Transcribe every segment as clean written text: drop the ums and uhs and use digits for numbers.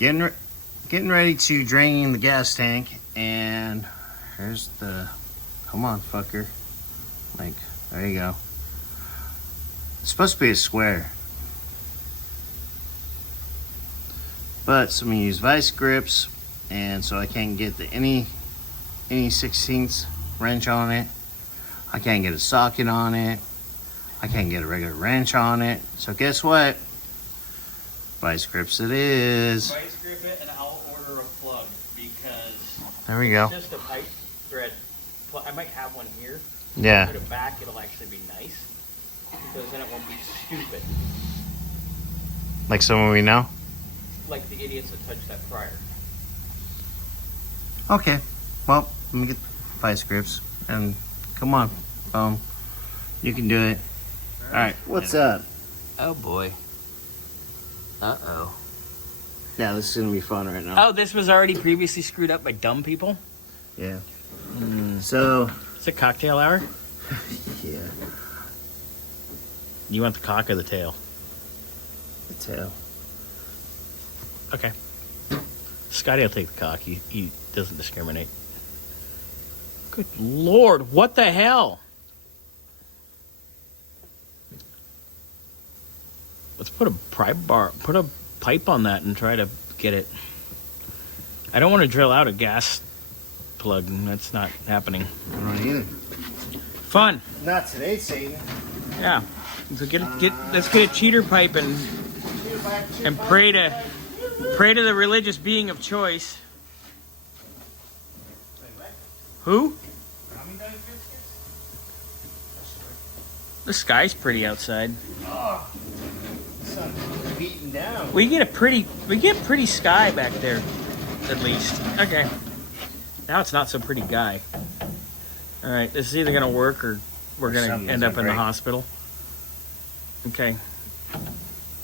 Getting ready to drain the gas tank, and here's the, come on fucker, like, there you go. It's supposed to be a square, but so I'm gonna use vice grips, and so I can't get any 16th wrench on it. I can't get a socket on it. I can't get a regular wrench on it. So guess what? Vice grips it is. Vice grip it, and I'll order a plug, because there we go. It's just a pipe thread. Well, I might have one here. Yeah. Put it back, it'll actually be nice, because then it won't be stupid. Like someone we know? Like the idiots that touched that prior. Okay. Well, let me get vice grips, and come on, you can do it. All right, what's up? Oh boy. Uh-oh. Yeah, this is gonna be fun right now. Oh, this was already previously screwed up by dumb people? Yeah. So. It's a cocktail hour? Yeah. You want the cock or the tail? The tail. Okay. Scotty will take the cock. He doesn't discriminate. Good Lord, what the hell? Let's put a pipe on that and try to get it. I don't want to drill out a gas plug. That's not happening. I don't either. Fun. Not today, Satan. Yeah. So let's get a cheater pipe and pray to the religious being of choice. Who? The sky's pretty outside. Oh, the sun's beating down. We get pretty sky back there, at least. Okay. Now it's not so pretty guy. All right, this is either gonna work or we're gonna end up in the hospital. Okay.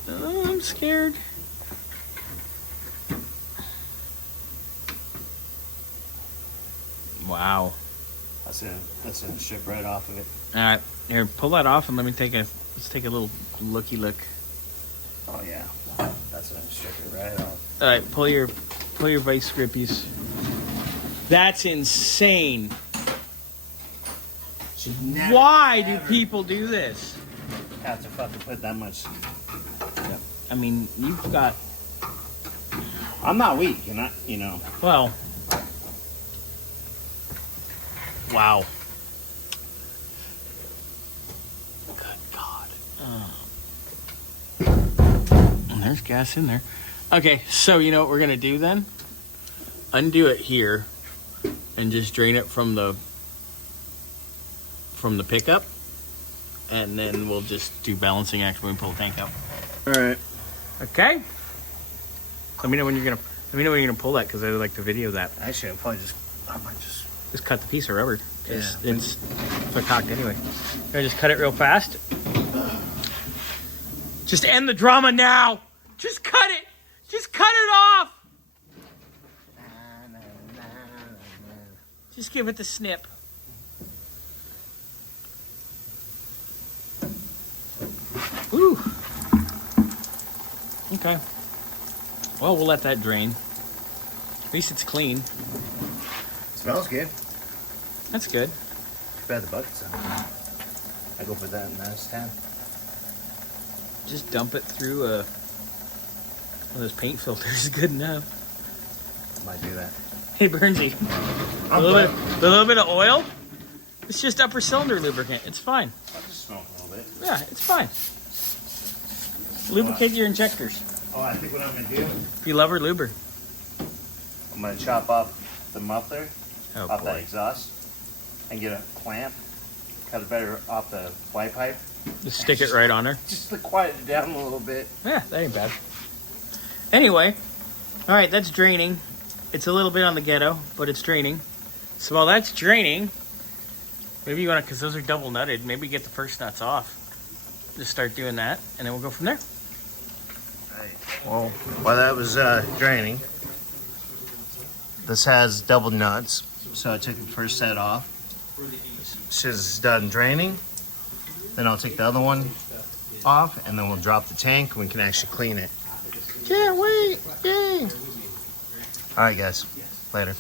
Oh, I'm scared. Wow. That's gonna strip right off of it. All right, here, pull that off and let's take a little looky look. Oh yeah, that's gonna strip it right off. All right, pull your vice grippies. That's insane. Why do people do this? Have to fucking put that much. Yeah. I mean, you've got. I'm not weak, you know. Well. Wow. Good God. And there's gas in there. Okay, so you know what we're going to do then? Undo it here and just drain it from the pickup. And then we'll just do balancing action when we pull the tank up. All right. Okay? Let me know when you're going to pull that, because I'd like to video that. Actually, I might Just cut the piece of rubber. Yeah. It's cocked anyway. Can I just cut it real fast? Just end the drama now. Just cut it. Just cut it off. Just give it the snip. Ooh. Okay. Well, we'll let that drain. At least it's clean. Smells good. That's good. Too bad the bucket's on. I go put that in this tab. Just dump it through one of those paint filters is good enough. I might do that. Hey, Bernsey. A little bit of oil. It's just upper cylinder lubricant. It's fine. I'll just smoke a little bit. Yeah, it's fine. Lubricate your injectors. Oh, I think what I'm gonna do, If you love her, luber. I'm gonna chop off the muffler, Oh, off that boy. exhaust, and get a clamp, cut it better off the white pipe. Just stick it right on there. Just to quiet it down a little bit. Yeah, that ain't bad. Anyway, all right, that's draining. It's a little bit on the ghetto, but it's draining. So while that's draining, maybe you want to, because those are double nutted, maybe get the first nuts off. Just start doing that, and then we'll go from there. Right. Well, while that was draining, this has double nuts, so I took the first set off. As soon as it's done draining, then I'll take the other one off, and then we'll drop the tank and we can actually clean it. Can't wait! Yay! All right, guys. Later.